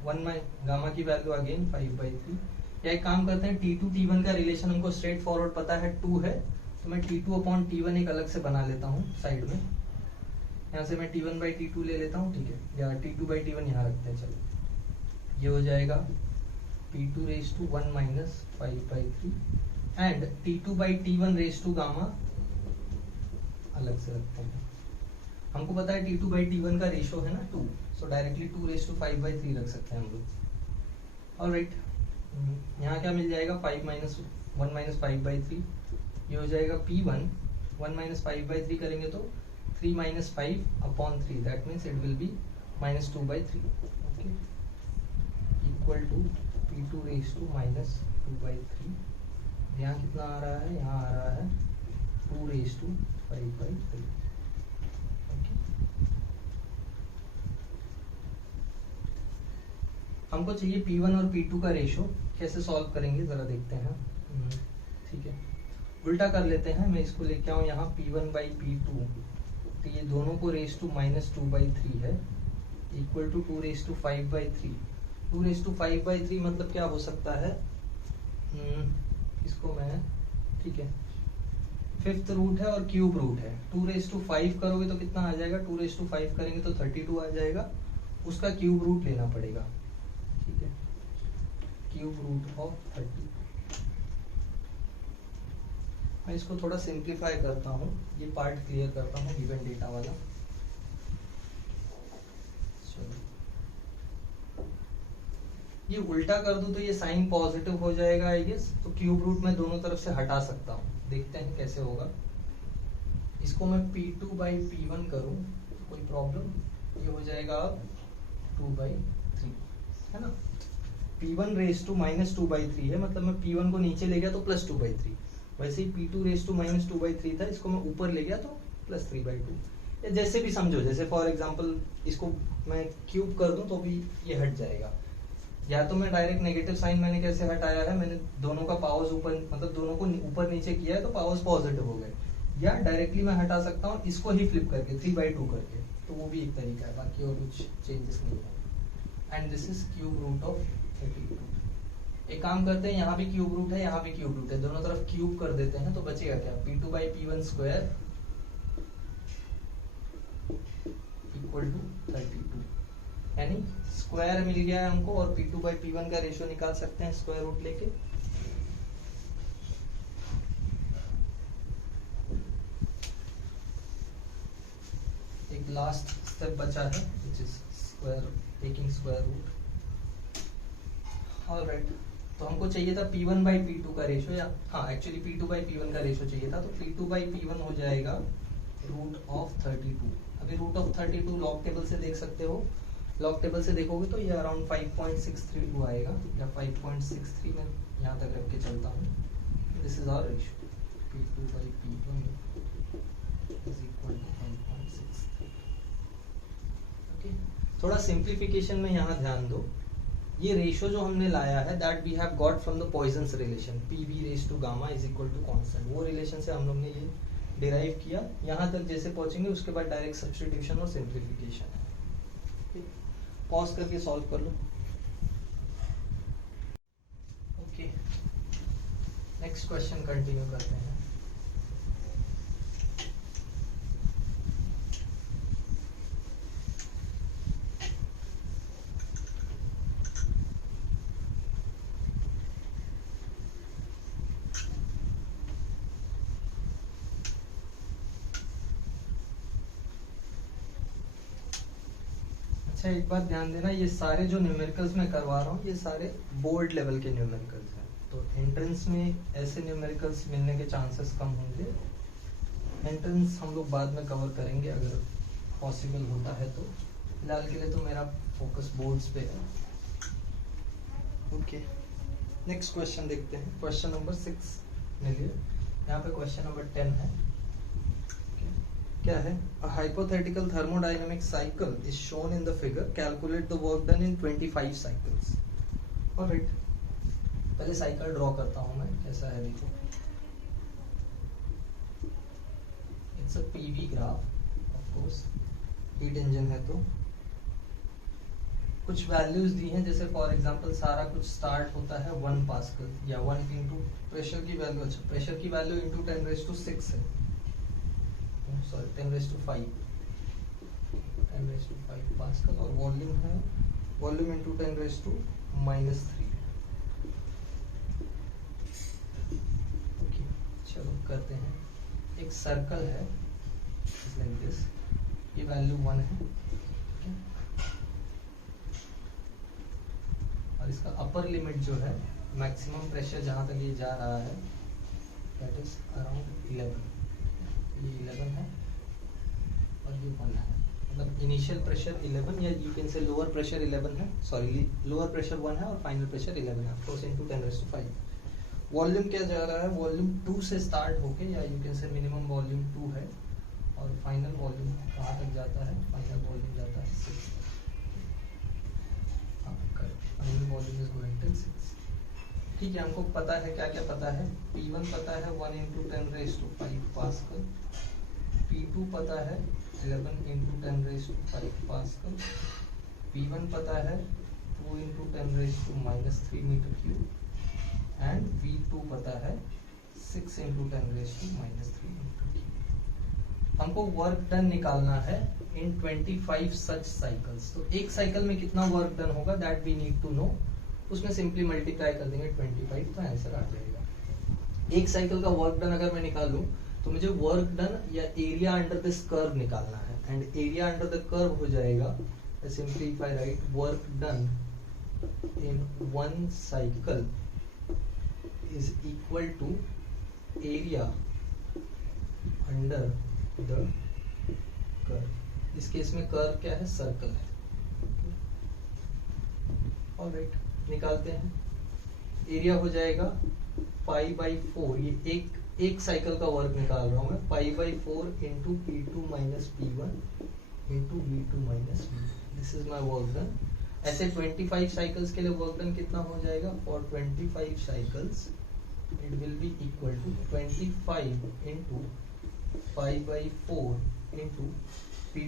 1 गामा की वैल्यू अगेन 5/3. या एक काम करते हैं, T2 T1 का रिलेशन हमको स्ट्रेट फॉरवर्ड पता है 2 है, तो मैं T2 अपॉन T1 एक अलग से बना लेता हूँ साइड में. यहाँ से मैं T1/T2 ले लेता हूँ. ठीक है, या T2/T1 यहाँ रखते हैं. चलो, ये हो जाएगा P2 raise to 1 minus 5/3 and T2/T1 raise to gamma अलग से रखते हैं. हमको पता है T2/T1 का रेशो है ना 2, सो डायरेक्टली 2 रेज टू 5/3 रख सकते हैं हम लोग. ऑलराइट, यहाँ क्या मिल जाएगा? 1 माइनस 5/3. ये हो जाएगा P1 1 माइनस 5/3 करेंगे तो 3 minus 5/3, that means it will be -2/3। Okay, equal to P2 raise to -2/3। यहाँ कितना आ रहा है, यहाँ आ रहा है 2 रेज टू 5/3। ओके, हमको चाहिए P1 और P2 का रेशो। कैसे सॉल्व करेंगे जरा देखते हैं। ठीक है, उल्टा कर लेते हैं। मैं इसको लेके आऊँ यहाँ P1/P2, तो ये दोनों को रेज टू -2/3 है, equal to 2 raise to 5/3। 2 raise to 5/3 मतलब क्या हो सकता है, इसको मैं, ठीक है, फिफ्थ रूट है और क्यूब रूट है। 2 रेज टू 5 करोगे तो कितना आ जाएगा, 2 रेज टू 5 करेंगे तो 32 आ जाएगा, उसका क्यूब रूट लेना पड़ेगा। ठीक है, क्यूब रूट ऑफ 32। मैं इसको थोड़ा सिंप्लीफाई करता हूँ, ये पार्ट क्लियर करता हूँ गिवन डेटा वाला। ये उल्टा कर दूं तो ये साइन पॉजिटिव हो जाएगा आई गेस, तो क्यूब रूट में दोनों तरफ से हटा सकता हूँ, देखते हैं कैसे होगा। इसको मैं P2/P1 करूँ तो कोई प्रॉब्लम, ये हो जाएगा अब 2/3, है ना। P1 रेज टू -2/3 है, मतलब मैं P1 को नीचे ले गया तो +2/3। वैसे ही P2 रेज टू -2/3 था, इसको मैं ऊपर ले गया तो +3/2, या जैसे भी समझो। जैसे फॉर एग्जांपल इसको मैं क्यूब कर दूं तो भी ये हट जाएगा। या तो मैं डायरेक्ट नेगेटिव साइन मैंने कैसे हटाया है, मैंने दोनों का पावर्स ऊपर, मतलब दोनों को ऊपर नीचे किया है तो पावर्स पॉजिटिव हो गए। या डायरेक्टली मैं हटा सकता हूँ इसको ही फ्लिप करके 3/2 करके, तो वो भी एक तरीका है, बाकी और कुछ चेंजेस नहीं है। And this is cube root of 32। एक काम करते हैं, यहाँ भी क्यूब रूट है, यहाँ भी क्यूब रूट है, दोनों तरफ क्यूब कर देते हैं तो बचेगा क्या, P2/P1 स्क्वायर इक्वल टू 32, यानी स्क्वायर मिल गया है हमको, और P2/P1 का रेशियो निकाल सकते हैं स्क्वायर रूट लेके। एक लास्ट स्टेप बचा है which is square, taking square root. Alright, तो हमको चाहिए था P1/P2 का रेशियो, या हाँ एक्चुअली P2/P1 का रेशियो चाहिए था, तो P2/P1 हो जाएगा √32। अभी √32 लॉग टेबल से देख सकते हो, लॉग टेबल से देखोगे तो ये अराउंड 5.632 आएगा, या 5.63 में यहाँ तक रख के चलता हूँ। This is our ratio, P2/P1 is equal to 5.63। Okay, थोड़ा सिंप्लीफिकेशन में यहाँ ध्यान दो। ये रेशियो जो हमने लाया है that we have got from the Poisson's relation, PV raise to gamma is equal to constant, वो रिलेशन से हम लोग ने ये डिराइव किया। यहाँ तक जैसे पहुंचेंगे उसके बाद डायरेक्ट सब्स्टिट्यूशन और सिंप्लीफिकेशन है। पॉज करके सॉल्व कर लो। ओके, नेक्स्ट क्वेश्चन कंटिन्यू करते हैं। अच्छा, एक बात ध्यान देना, ये सारे जो न्यूमेरिकल्स मैं करवा रहा हूँ ये सारे बोर्ड लेवल के न्यूमेरिकल्स हैं, तो एंट्रेंस में ऐसे न्यूमेरिकल्स मिलने के चांसेस कम होंगे। एंट्रेंस हम लोग बाद में कवर करेंगे अगर पॉसिबल होता है तो, फिलहाल के लिए तो मेरा फोकस बोर्ड्स पे है। ओके, नेक्स्ट क्वेश्चन देखते हैं, क्वेश्चन नंबर 6 मिलिए। यहाँ पे क्वेश्चन नंबर 10 है। क्या है, a hypothetical thermodynamic cycle is shown in the figure, calculate the work done in 25 cycles. Alright, पहले साइकिल ड्रॉ करता हूं मैं, कैसा है देखो। It's a PV graph, of course heat engine है तो कुछ वैल्यूज दी हैं, जैसे फॉर एग्जांपल सारा कुछ स्टार्ट होता है 1 पास्कल या 1 इंटू प्रेशर की वैल्यू, अच्छा प्रेशर की वैल्यू इंटू 10⁻⁶ है, सॉरी 10⁵, 10⁵ पास्कल, और वॉल्यूम है, वॉल्यूम इंटू 10⁻⁻3। ओके, चलो करते हैं। एक सर्कल है लाइक दिस, ये वैल्यू 1 है, okay? और इसका अपर लिमिट जो है, मैक्सिमम प्रेशर जहां तक ये जा रहा है, दैट इज अराउंड 11। मतलब इनिशियल प्रेशर 11 या you can say lower pressure 11 है, सॉरी लोअर प्रेशर 1 है और फाइनल प्रेशर 11 है, ऑफ कोर्स इनटू 10⁵. वॉल्यूम क्या जा रहा है, वॉल्यूम 2 से स्टार्ट होके या you can say minimum volume 2 है और फाइनल वॉल्यूम कहाँ तक जाता है, फाइनल वॉल्यूम जाता है 6 तक. Final volume is going till 6. ठीक है, हमको पता है क्या क्या पता है. P1 पता है 1 × 10⁵ पास्कल. P2 पता है 11 × 10⁵ पास्कल. P1 पता है 2 × 10⁻³ मीटर क्यूब एंड V2 पता है 6 × 10⁻³ मीटर क्यूब. हमको वर्क डन निकालना है इन 25 सच साइकिल्स. तो एक साइकिल में कितना वर्क डन होगा that we need to know. उसमें सिंपली मल्टीप्लाई कर देंगे 25 तो आंसर आ जाएगा. एक साइकिल का वर्क डन अगर मैं निकालूं तो मुझे वर्क डन या एरिया अंडर दिस कर्व निकालना है and area under the curve हो जाएगा simply if I write work done in one cycle is equal to area under the curve. इस केस में कर्व क्या है, सर्कल है. ऑलराइट, निकालते हैं. एरिया हो जाएगा π/4. ये एक साइकिल का वर्क निकाल रहा हूं मैं. π/4 × P2 - P1 × V2 - V. This is my work done. ऐसे 25 साइकिल्स के लिए वर्क डन कितना हो जाएगा, for 25 cycles it will be equal to 25 × π/4 × P2 - P1 ×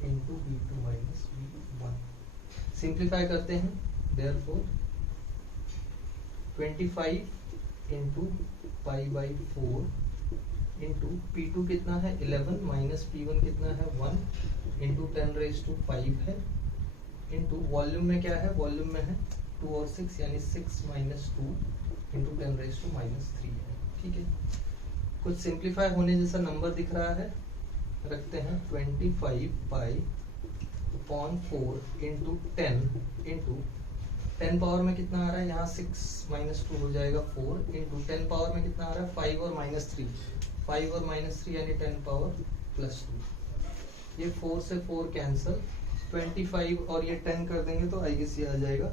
V2 - V1. Simplify करते हैं. देयरफॉर 25 × π/4 × P2 कितना है 11 माइनस P1 कितना है 1 × 10⁵ है इंटू वॉल्यूम में क्या है, वॉल्यूम में है 2 और 6 यानी 6 - 2 × 10⁻³ है. ठीक है, कुछ सिंप्लीफाई होने जैसा नंबर दिख रहा है, रखते हैं. 25π/4 × 10 10 पावर में कितना आ रहा है, यहाँ 6 - 2 हो जाएगा 4 × 10 पावर में कितना आ रहा है 5 और -3 5 और -3 यानी 10 पावर +2. ये 4 से 4 कैंसल. 25 और ये 10 कर देंगे तो आई गेस ये आ जाएगा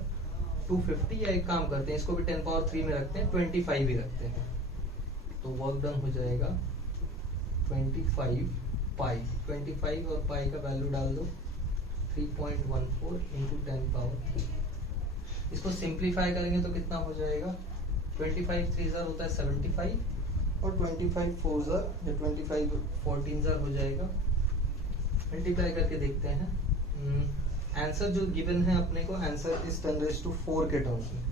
250. या एक काम करते हैं, इसको भी 10 पावर 3 में रखते हैं, 25 ही रखते हैं. तो वर्क डन हो जाएगा 25 पाई. 25 और पाई का वैल्यू डाल दो 3.14 × 10 पावर 3. इसको सिंप्लीफाई करेंगे तो कितना हो जाएगा, 25 3 होता है 75 और 25 4 या 25 14 हो जाएगा. मल्टीप्लाई करके देखते हैं. आंसर जो गिवन है अपने को, आंसर इस 10⁴ के टर्म्स में.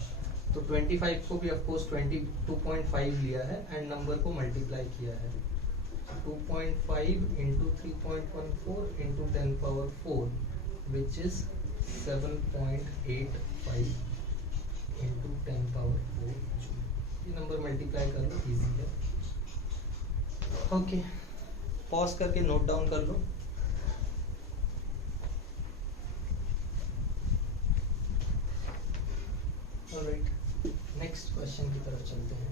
तो 25 को भी ऑफ कोर्स 22.5 लिया है एंड नंबर को मल्टीप्लाई किया है. 2.5 × 3.14 × 10 पावर 4 which is 7.85 × 10 पावर 4. ये नंबर मल्टीप्लाई कर लो, इजी है. ओके, पॉज करके नोट डाउन कर लो. ऑलराइट, नेक्स्ट क्वेश्चन की तरफ चलते हैं.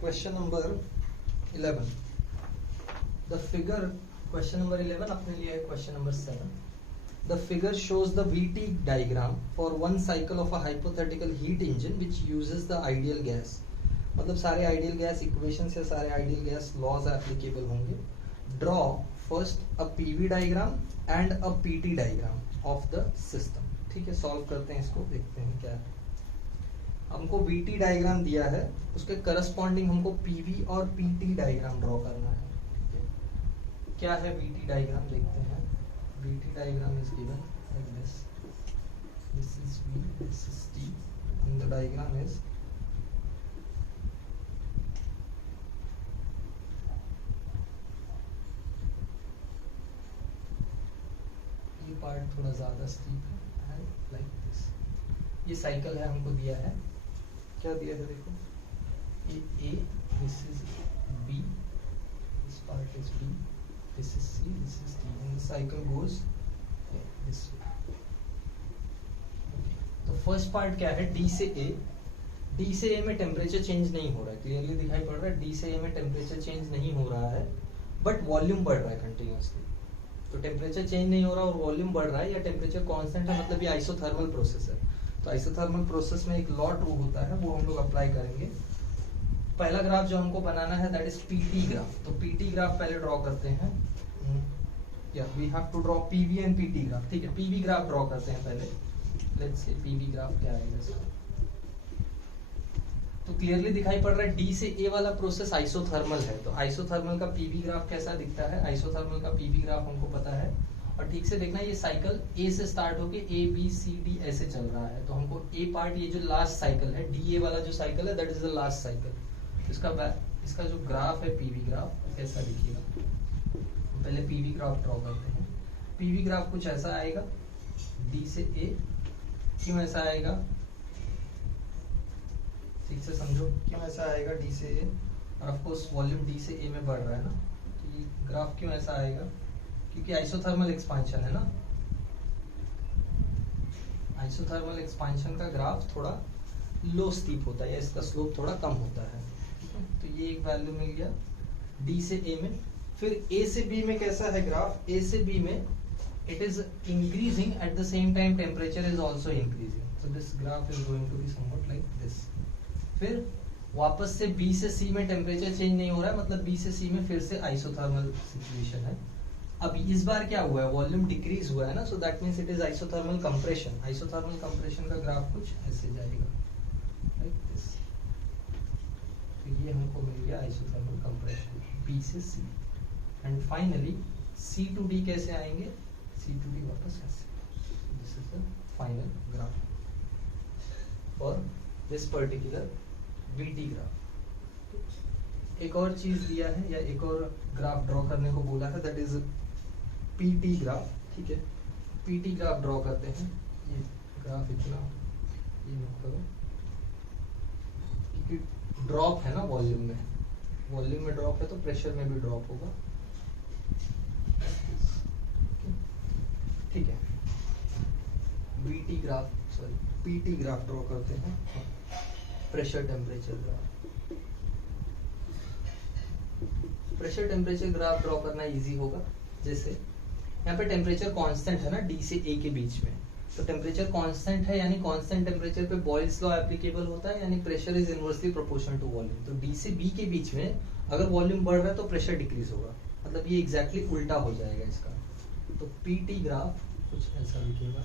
Question number 11. The figure, question number 11 अपने लिए है question number 7. The figure shows the VT diagram for one cycle of a hypothetical heat engine which uses the ideal gas. मतलब सारे आइडियल गैस इक्वेशन से सारे आइडियल गैस लॉज एप्लीकेबल होंगे. Draw first a PV diagram and a PT diagram of the system. ठीक है, सॉल्व करते हैं इसको, देखते हैं क्या है. हमको VT डायग्राम दिया है, उसके करस्पॉन्डिंग हमको PV और PT डायग्राम ड्रॉ करना है. ठीक है, क्या है VT डायग्राम देखते हैं. VT diagram is given like this. This is V, this is T and the diagram is part थोड़ा ज़्यादा स्टीप है एंड लाइक दिस। ये साइकिल है, हमको दिया है, क्या दिया है देखो, A, this is B, this part is B, this is C, this is D and the cycle goes this way. तो फर्स्ट पार्ट क्या है, डी से ए। डी से ए में टेम्परेचर चेंज नहीं हो रहा है, क्लियरली दिखाई पड़ रहा है, डी से ए में टेम्परेचर चेंज नहीं हो रहा है, बट वॉल्यूम बढ़ रहा है कंटिन्यूअसली। तो टेम्परेचर चेंज नहीं हो रहा और वॉल्यूम बढ़ रहा है या टेम्परेचर कांस्टेंट है, मतलब ये आइसोथर्मल प्रोसेस है। तो आइसोथर्मल प्रोसेस में एक लॉ ट्रू होता है, वो हम लोग अप्लाई करेंगे। पहला ग्राफ जो हमको बनाना है दैट इज पीटी ग्राफ। तो पीटी ग्राफ पहले ड्रॉ करते हैं, या we have to draw PV and PT graph. ठीक है, पीवी ग्राफ ड्रॉ करते हैं पहले। लेट्स से पीवी ग्राफ क्या आएगा इसका। तो क्लियरली दिखाई पड़ रहा है डी से ए वाला प्रोसेस आइसोथर्मल है। तो आइसोथर्मल का पीवी ग्राफ कैसा दिखता है, आइसोथर्मल का पीवी ग्राफ हमको पता है। और ठीक से देखना, ये साइकिल ए से स्टार्ट होके ए बी सी डी ऐसे चल रहा है। तो हमको ए पार्ट, ये जो लास्ट साइकिल है, डी ए वाला जो साइकिल है that is the last cycle. इसका जो ग्राफ है पीवी ग्राफ कैसा दिखेगा, पहले पीवी ग्राफ ड्रॉ करते हैं। पीवी ग्राफ कुछ ऐसा आएगा, डी से ए। क्यों ऐसा आएगा, ठीक से समझो, क्यों ऐसा आएगा डी से ए। और ऑफ कोर्स वॉल्यूम डी से ए में बढ़ रहा है ना, तो ये ग्राफ क्यों ऐसा आएगा, क्योंकि आइसोथर्मल एक्सपांशन है ना। आइसोथर्मल एक्सपांशन का ग्राफ थोड़ा लो स्टीप होता है, या इसका स्लोप थोड़ा कम होता है। तो ये एक वैल्यू मिल गया डी से ए में। फिर ए से बी में कैसा है ग्राफ, ए से बी में it is increasing at the same time temperature is also increasing, so this graph is going to be somewhat like this। फिर वापस से B से C में टेम्परेचर चेंज नहीं हो रहा है, मतलब B से C में फिर से आइसोथर्मल सिचुएशन है। अब इस बार क्या हुआ है, वॉल्यूम डिक्रीज हुआ है ना, so that means it is isothermal compression. Isothermal compression का ग्राफ कुछ ऐसे जाएगा लाइक दिस। तो ये हमको मिल गया आइसोथर्मल कंप्रेशन B से C। And finally C to D कैसे आएंगे, C to D वापस ऐसे। This is the final graph और दिस पर्टिकुलर बीटी ग्राफ। एक और चीज दिया है, या एक और ग्राफ ड्रॉ करने को बोला है, दैट इज पीटी ग्राफ। ठीक है, पीटी ग्राफ ड्रॉ करते हैं। ये ग्राफ इतना ये मत करो, क्योंकि ड्रॉप है ना वॉल्यूम में ड्रॉप है तो प्रेशर में भी ड्रॉप होगा। ठीक है, BT graph sorry PT graph draw करते हैं, pressure temperature graph. Pressure temperature graph draw करना इजी होगा। जैसे यहाँ पे टेम्परेचर कांस्टेंट है ना डी से ए के बीच में, तो टेम्परेचर कांस्टेंट है यानी कांस्टेंट टेम्परेचर पे बॉयल्स लॉ एप्लीकेबल होता है, यानी pressure is inversely proportional to volume. तो डी से बी के बीच में अगर वॉल्यूम बढ़ रहा है तो प्रेशर डिक्रीज होगा, मतलब ये एग्जैक्टली उल्टा हो जाएगा इसका। तो पीटी ग्राफ कुछ ऐसा दिखेगा,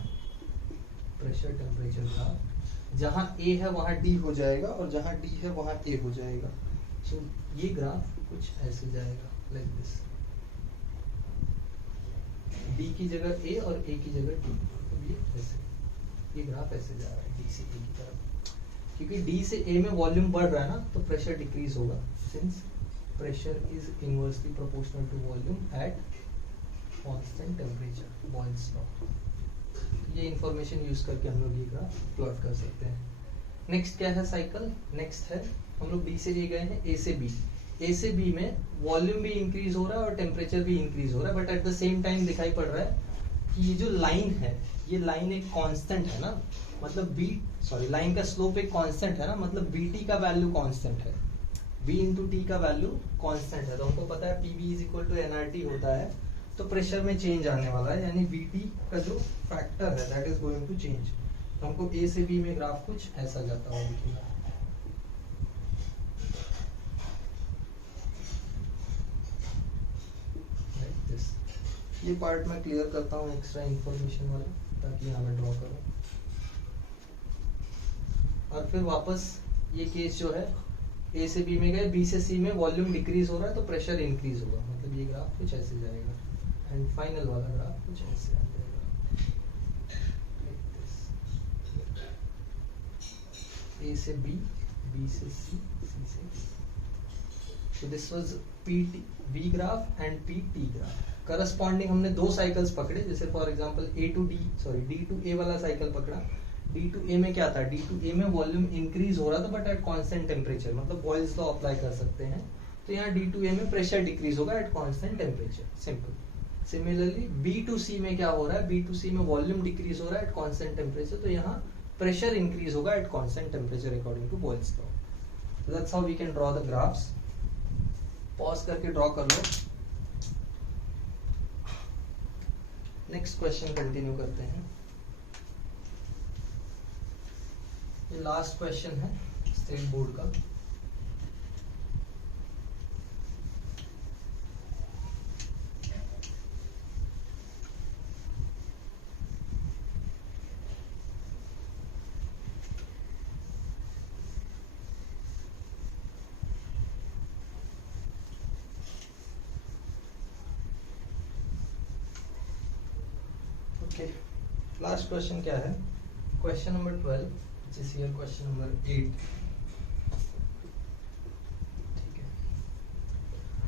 प्रेशर टेम्परेचर ग्राफ। जहां ए है वहां डी हो जाएगा और जहां डी है वहां ए हो जाएगा। सो ये ग्राफ कुछ ऐसे जाएगा लाइक दिस, डी की जगह ए और ए की जगह डी। तो ये ऐसे, ये ग्राफ ऐसे जा रहा है डी से ए की तरफ, क्योंकि डी से ए में वॉल्यूम बढ़ रहा है ना, तो प्रेशर डिक्रीज होगा, since pressure is inversely proportional to volume at constant temperature, Boyle's law. ये इंफॉर्मेशन यूज करके हम लोग ये ग्राफ प्लॉट कर सकते हैं। नेक्स्ट क्या है साइकिल, नेक्स्ट है हम लोग डी से लिए गए हैं ए से बी। ए से बी में वॉल्यूम भी इंक्रीज हो रहा है और टेम्परेचर भी इंक्रीज हो रहा है, but at the same time दिखाई पड़ रहा है कि ये जो लाइन है, ये लाइन एक कांस्टेंट है ना, मतलब लाइन का स्लोप एक कांस्टेंट है ना, मतलब बीटी का वैल्यू कांस्टेंट है, बी इंटू टी का वैल्यू कांस्टेंट है। तो हमको पता है PV is equal to NRT होता है, तो प्रेशर में चेंज आने वाला है, यानी बीटी का जो फैक्टर है that is going to change. तो हमको ए से बी में ग्राफ कुछ ऐसा जाता हुआ दिखेगा। ये पार्ट मैं क्लियर करता हूँ एक्स्ट्रा इंफॉर्मेशन वाला, ताकि यहाँ मैं ड्रॉ करूँ। और फिर वापस ये केस जो है ए से बी में गए, बी से सी में वॉल्यूम डिक्रीज हो रहा है तो प्रेशर इंक्रीज होगा, मतलब ये ग्राफ कुछ ऐसे जाएगा। एंड फाइनल वाला ग्राफ कुछ ऐसे आ जाएगा, ए से बी, बी से सी, सी से D. So this was PT V graph and PT graph. Corresponding हमने दो साइकिल्स पकड़े, जैसे फॉर एग्जांपल डी टू ए वाला साइकिल पकड़ा। डी टू ए में क्या था, डी टू ए में वॉल्यूम इंक्रीज हो रहा था बट एट कांस्टेंट टेम्परेचर, मतलब बॉयल्स लॉ अप्लाई कर सकते हैं। तो यहाँ डी टू ए में प्रेशर डिक्रीज होगा at constant temperature, simple. Similarly B to C में क्या हो रहा है, बी टू सी में वॉल्यूम डिक्रीज हो रहा है एट कांस्टेंट टेम्परेचर, तो यहाँ प्रेशर इंक्रीज होगा at constant temperature according to Boyle's law. So that's how we can draw the graphs. Pause करके ड्रॉ कर लो। नेक्स्ट क्वेश्चन कंटिन्यू करते हैं। ये लास्ट क्वेश्चन है स्टेट बोर्ड का। लास्ट क्वेश्चन क्या है, question number 12, which is here question number 8। ठीक है।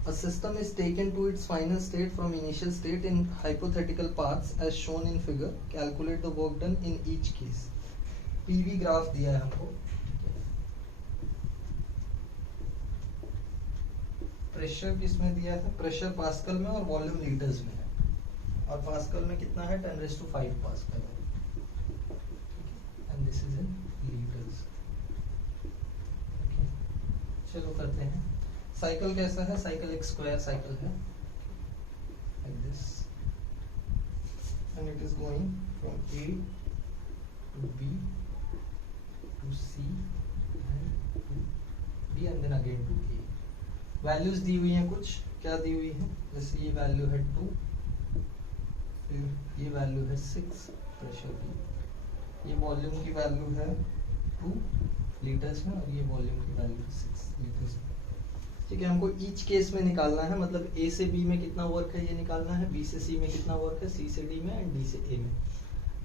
A system is taken to its final state from initial state in hypothetical paths as shown in figure. Calculate the work done in each case. PV graph दिया है हमको। प्रेशर किसमें दिया है, प्रेशर पास्कल में और वॉल्यूम लीटर्स में है, और पास्कल में कितना है 10⁵ पास्कल है, and this is in litres. चलो करते हैं। साइकिल कैसा है, साइकिल एक स्क्वायर साइकिल है, like this, and it is going from A to B to C and to D and then again to A. Values दी हुई हैं कुछ, क्या दी हुई है, जैसे ये वैल्यू है 2, फिर ये वैल्यू है 6 प्रेशर की, ये वॉल्यूम की वैल्यू है 2 लीटर्स में, और ये वॉल्यूम की वैल्यू है 6 लीटर्स में। ठीक है, हमको ईच केस में निकालना है, मतलब ए से बी में कितना वर्क है ये निकालना है, बी से सी में कितना वर्क है, सी से डी में एंड डी से ए में।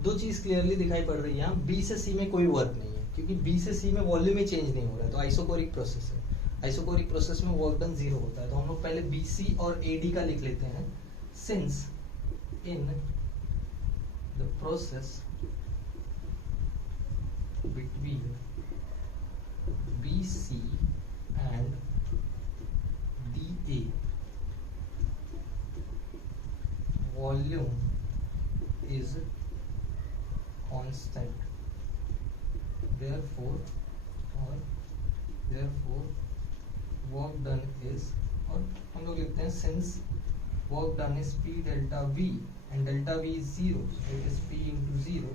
दो चीज क्लियरली दिखाई पड़ रही है यहाँ, बी से सी में कोई वर्क नहीं है, क्योंकि बी से सी में वॉल्यूम ही चेंज नहीं हो रहा है, तो आइसोकोरिक प्रोसेस है। आइसोकोरिक प्रोसेस में वर्क डन 0 होता है, तो हम लोग पहले बी सी और ए डी का लिख लेते हैं। Since in the process between BC and DA, volume is constant, therefore work done is, और हम लोग लिखते हैं since work done is P delta V and delta V is 0, so it is P into 0,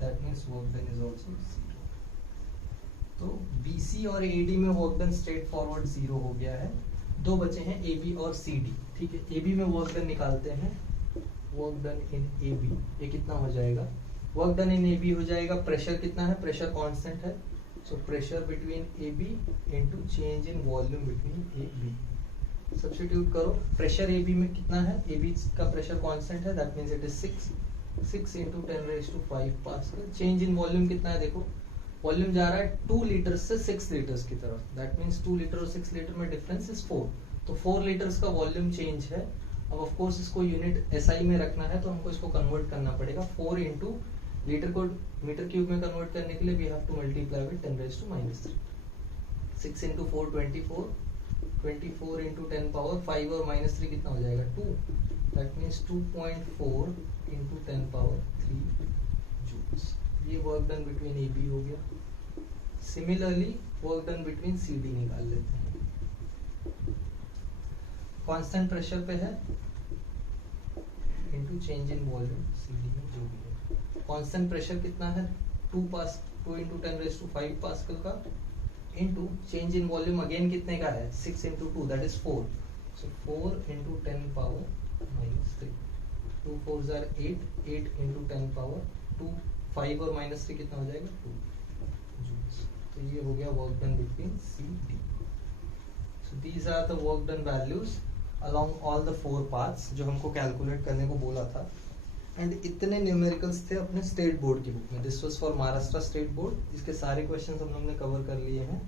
that means work done is also 0. तो BC और AD में work done straight forward 0 हो गया है, दो बचे हैं AB और CD। ठीक है, AB में work done निकालते हैं, work done in AB, ये कितना हो जाएगा, work done in AB हो जाएगा, प्रेशर कितना है, प्रेशर कांस्टेंट है, so pressure between AB into change in volume between AB। Substitute करो, प्रेशर ए बी में कितना है, ए बी का प्रेशर कांस्टेंट है, that means it is 6 into 10⁵ pascal. Change in volume कितना है, देखो वॉल्यूम जा रहा है 2 लीटर्स से 6 लीटर्स की तरफ, दैट मींस 2 लीटर और 6 लीटर में डिफरेंस इज 4, तो 4 लीटर्स का वॉल्यूम चेंज है। अब ऑफ कोर्स इसको यूनिट एसआई में रखना है, तो हमको इसको कन्वर्ट करना पड़ेगा, 4 into लीटर को मीटर क्यूब में कन्वर्ट करने के लिए we have to multiply with 10⁻³ 6 into 4 24, 24 into 10 power 5 और -3 कितना हो जाएगा 2, that means 2.4 into 10 power 3 joules. ये work done between A B हो गया। Similarly work done between C D निकाल लेते हैं। कांस्टेंट प्रेशर पे है into change in volume C D में जो भी है। कांस्टेंट प्रेशर कितना है 2 into 10⁵ पास्कल का, into change in volume again कितने का है 6 into 2 that is 4, so 4 into 10 power -3, 2 4s are 8 into 10 power 2, 5 और -3 कितना हो जाएगा 2 जूल्स। तो ये हो गया work done between C D. So these are the work done values along all the 4 paths जो हमको कैलकुलेट करने को बोला था। एंड इतने न्यूमेरिकल्स थे अपने स्टेट बोर्ड की बुक में, this was for Maharashtra state board, इसके सारे क्वेश्चंस हम लोग ने कवर कर लिए हैं।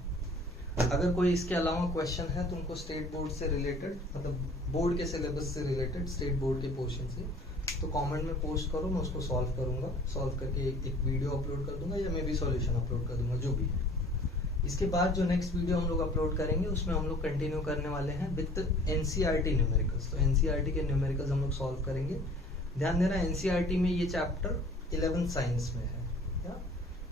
अगर कोई इसके अलावा क्वेश्चन है तुमको स्टेट बोर्ड से रिलेटेड, मतलब बोर्ड के सिलेबस से रिलेटेड, स्टेट बोर्ड के पोर्शन से, तो कमेंट में पोस्ट करो, मैं उसको सॉल्व करूंगा। सॉल्व करके एक वीडियो अपलोड कर दूंगा या मैं भी सॉल्यूशन अपलोड कर दूंगा, जो भी है। इसके बाद जो नेक्स्ट वीडियो हम लोग अपलोड करेंगे उसमें हम लोग कंटिन्यू करने वाले हैं विद एनसीईआरटी न्यूमेरिकल्स। तो एनसीईआरटी के न्यूमेरिकल्स हम लोग सॉल्व करेंगे। ध्यान देना, एनसीईआरटी में ये चैप्टर 11th साइंस में है,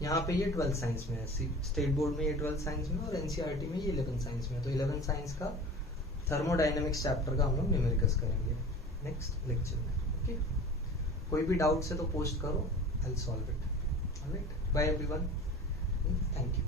यहाँ पे ये 12th साइंस में है। स्टेट बोर्ड में ये 12th साइंस में और एनसीईआरटी में ये 11th साइंस में है। तो 11th साइंस का थर्मोडायनेमिक्स चैप्टर का हम लोग न्यूमेरिकल्स करेंगे नेक्स्ट लेक्चर में। ओके, कोई भी डाउट है तो पोस्ट करो, I will solve it. Alright, bye everyone, thank you.